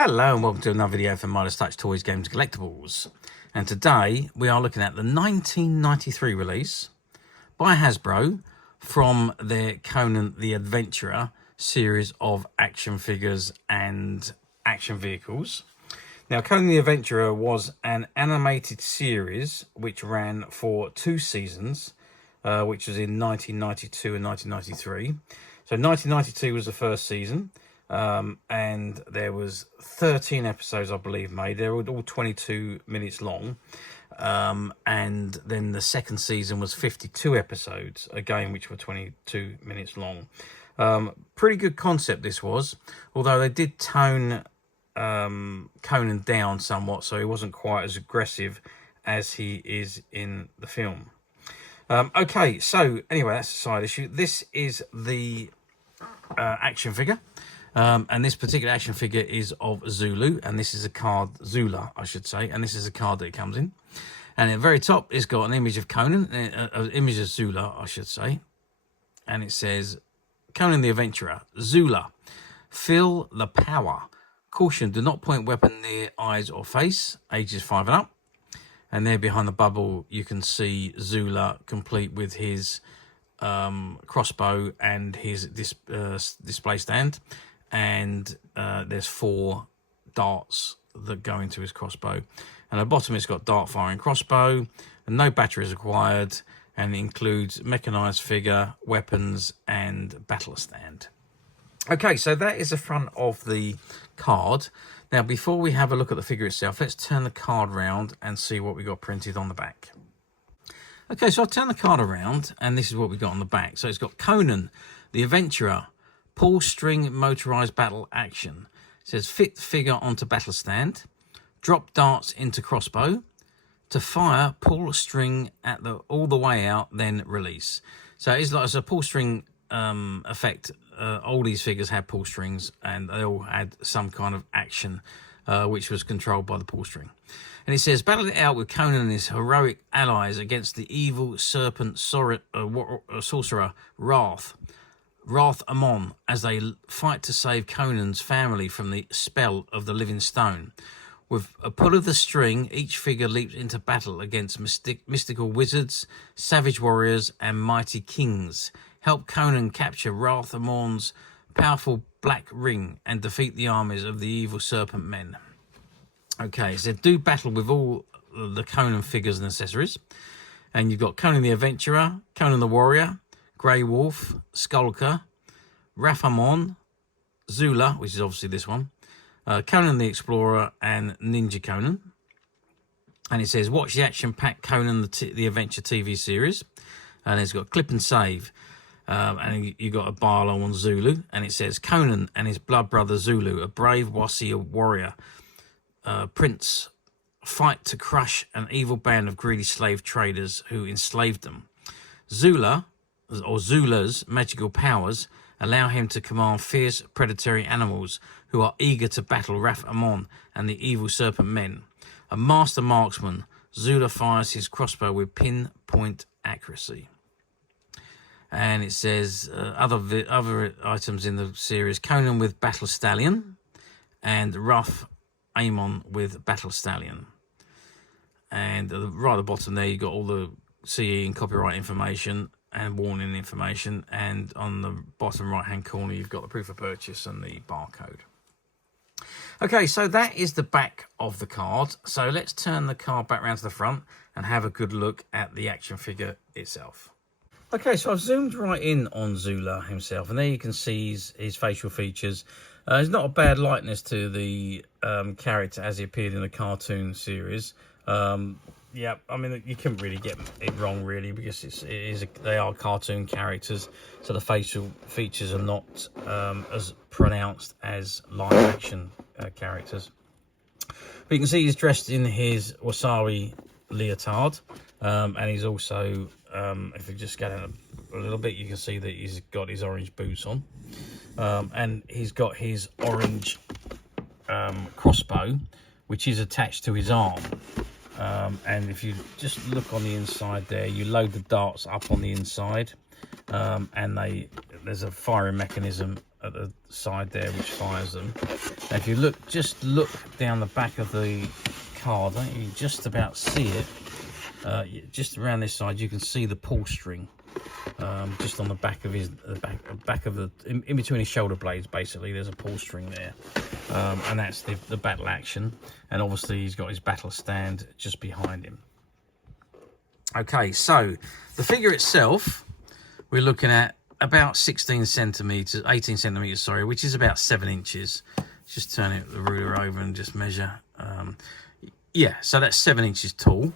Hello and welcome to another video from Midas Touch Toys, Games and Collectibles. And today we are looking at the 1993 release by Hasbro from their Conan The Adventurer series of action figures and action vehicles. Now, Conan The Adventurer was an animated series which ran for 2 seasons, which was in 1992 and 1993. So 1992 was the first season. And there was 13 episodes, I believe, made. They were all 22 minutes long. And then the second season was 52 episodes, again, which were 22 minutes long. Pretty good concept this was, although they did tone Conan down somewhat, so he wasn't quite as aggressive as he is in the film. Okay, so anyway, that's a side issue. This is the action figure. And this particular action figure is of Zulu, and this is a card, Zula, I should say, and this is a card that it comes in. And at the very top, it's got an image of Conan, an image of Zula, I should say. And it says, Conan the Adventurer, Zula, feel the power. Caution, do not point weapon near eyes or face, ages 5 and up. And there behind the bubble, you can see Zula complete with his crossbow and his display stand. And there's 4 darts that go into his crossbow. And at the bottom it's got dart firing crossbow, and no batteries required, and it includes mechanized figure, weapons, and battle stand. Okay, so that is the front of the card. Now, before we have a look at the figure itself, let's turn the card round and see what we got printed on the back. Okay, so I'll turn the card around, and this is what we got on the back. So it's got Conan the Adventurer, pull string motorized battle action. It says fit figure onto battle stand, drop darts into crossbow, to fire pull string at the all the way out, then release. So it's like a pull string effect. All these figures had pull strings, and they all had some kind of action which was controlled by the pull string. And it says battle it out with Conan and his heroic allies against the evil serpent sorcerer Wrath-Amon, as they fight to save Conan's family from the spell of the living stone. With a pull of the string, each figure leaps into battle against mystical wizards, savage warriors, and mighty kings. Help Conan capture Wrath-Amon's powerful black ring and defeat the armies of the evil Serpent Men. Okay, so do battle with all the Conan figures and accessories. And you've got Conan the Adventurer, Conan the Warrior, Grey Wolf, Skulker, Wrath-Amon, Zula, which is obviously this one, Conan the Explorer, and Ninja Conan. And it says, watch the action-packed Conan the Adventure TV series. And it's got clip and save. And you got a barlow on Zulu. And it says, Conan and his blood brother Zulu, a brave Wasai Warrior, prince, fight to crush an evil band of greedy slave traders who enslaved them. Zula, or Zula's magical powers allow him to command fierce predatory animals who are eager to battle Wrath-Amon and the evil Serpent Men. A master marksman, Zula fires his crossbow with pinpoint accuracy. And it says other items in the series: Conan with Battle Stallion and Wrath-Amon with Battle Stallion. And right at the bottom there, you got all the CE and copyright information and warning information, and on the bottom right hand corner you've got the proof of purchase and the barcode. Okay, so that is the back of the card. So let's turn the card back around to the front and have a good look at the action figure itself. Okay, so I've zoomed right in on Zula himself, and there you can see his facial features. There's not a bad likeness to the character as he appeared in the cartoon series. Yeah, I mean, you couldn't really get it wrong, really, because they are cartoon characters, so the facial features are not as pronounced as live-action characters. But you can see he's dressed in his Wasai leotard, and he's also, if you just go down a little bit, you can see that he's got his orange boots on, and he's got his orange crossbow, which is attached to his arm. And if you just look on the inside there, you load the darts up on the inside, and there's a firing mechanism at the side there, which fires them. Now, if you just look down the back of the card, don't you just about see it? Just around this side, you can see the pull string. Just on the back of his in between his shoulder blades, basically there's a pull string there, and that's the battle action, and obviously he's got his battle stand just behind him. Okay, so the figure itself, we're looking at about 18 centimeters, sorry, which is about 7 inches. Just turn the ruler over and just measure. Yeah, so that's 7 inches tall.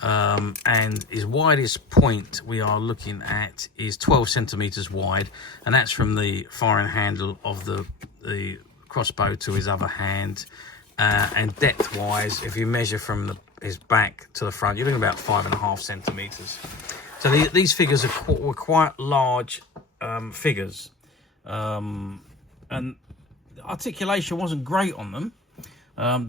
And his widest point we are looking at is 12 centimeters wide, and that's from the firing handle of the crossbow to his other hand. And depth wise, if you measure from his back to the front, you're looking about 5.5 centimeters. So these figures were quite large figures, and articulation wasn't great on them.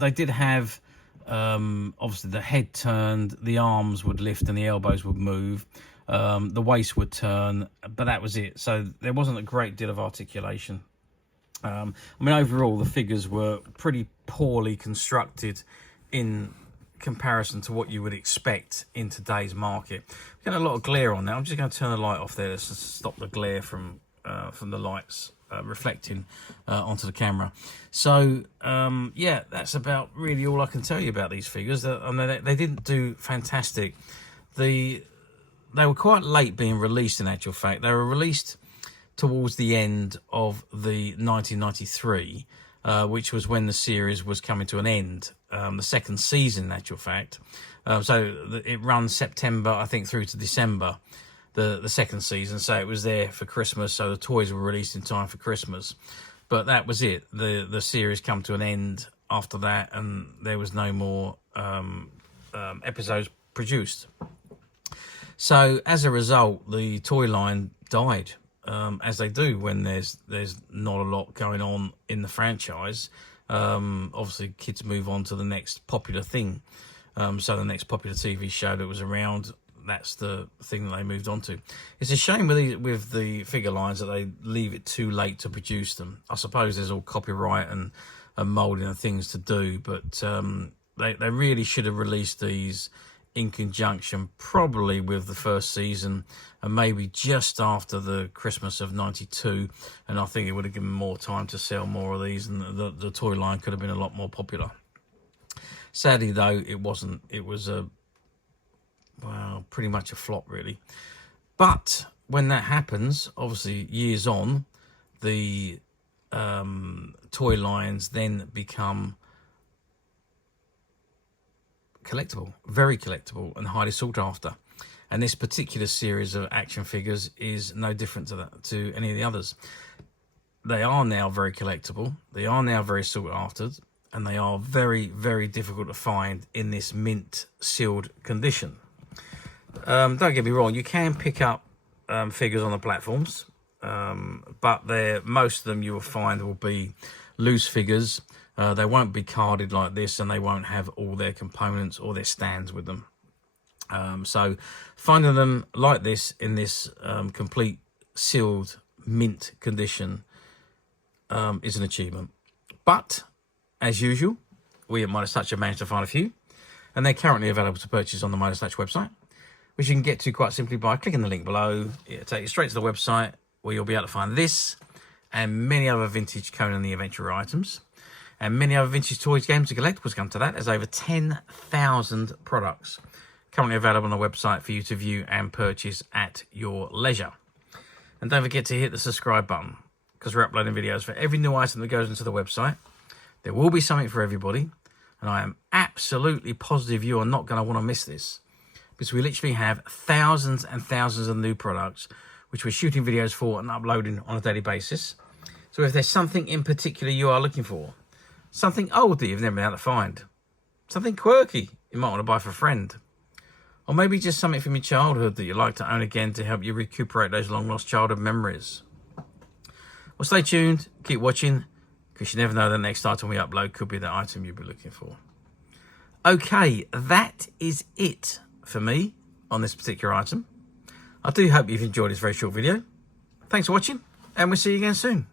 They did have obviously the head turned, the arms would lift and the elbows would move, the waist would turn, but that was it. So there wasn't a great deal of articulation. I mean, overall the figures were pretty poorly constructed in comparison to what you would expect in today's market. We've got a lot of glare on now. I'm just going to turn the light off there to stop the glare from the lights reflecting onto the camera. So yeah, that's about really all I can tell you about these figures. I mean, they didn't do fantastic. They were quite late being released, in actual fact. They were released towards the end of the 1993, which was when the series was coming to an end, the second season, in actual fact. So it runs September, I think, through to December, the second season. So it was there for Christmas, so the toys were released in time for Christmas. But that was it. The series come to an end after that, and there was no more episodes produced. So as a result, the toy line died, as they do when there's not a lot going on in the franchise. Obviously, kids move on to the next popular thing. So the next popular TV show that was around, that's the thing that they moved on to. It's a shame with the figure lines that they leave it too late to produce them. I suppose there's all copyright and moulding and things to do, but they really should have released these in conjunction probably with the first season, and maybe just after the Christmas of '92, and I think it would have given more time to sell more of these, and the toy line could have been a lot more popular. Sadly though, it wasn't. It was pretty much a flop, really. But when that happens, obviously years on, the toy lines then become collectible, very collectible, and highly sought after. And this particular series of action figures is no different to any of the others. They are now very collectible, they are now very sought after, and they are very, very difficult to find in this mint sealed condition. Don't get me wrong, you can pick up figures on the platforms, but most of them you will find will be loose figures. They won't be carded like this, and they won't have all their components or their stands with them. So finding them like this in this complete sealed mint condition is an achievement. But as usual, we at Midas Touch have managed to find a few, and they're currently available to purchase on the Midas Touch website, which you can get to quite simply by clicking the link below. It'll take you straight to the website, where you'll be able to find this and many other vintage Conan the Adventurer items, and many other vintage toys, games and collectibles. Come to that. There's over 10,000 products currently available on the website for you to view and purchase at your leisure. And don't forget to hit the subscribe button, because we're uploading videos for every new item that goes into the website. There will be something for everybody, and I am absolutely positive you are not going to want to miss this, because we literally have thousands and thousands of new products which we're shooting videos for and uploading on a daily basis. So if there's something in particular you are looking for, something old that you've never been able to find, something quirky you might want to buy for a friend, or maybe just something from your childhood that you'd like to own again to help you recuperate those long lost childhood memories, well, stay tuned, keep watching, because you never know, the next item we upload could be the item you'll be looking for. Okay, that is it for me on this particular item. I do hope you've enjoyed this very short video. Thanks for watching, and we'll see you again soon.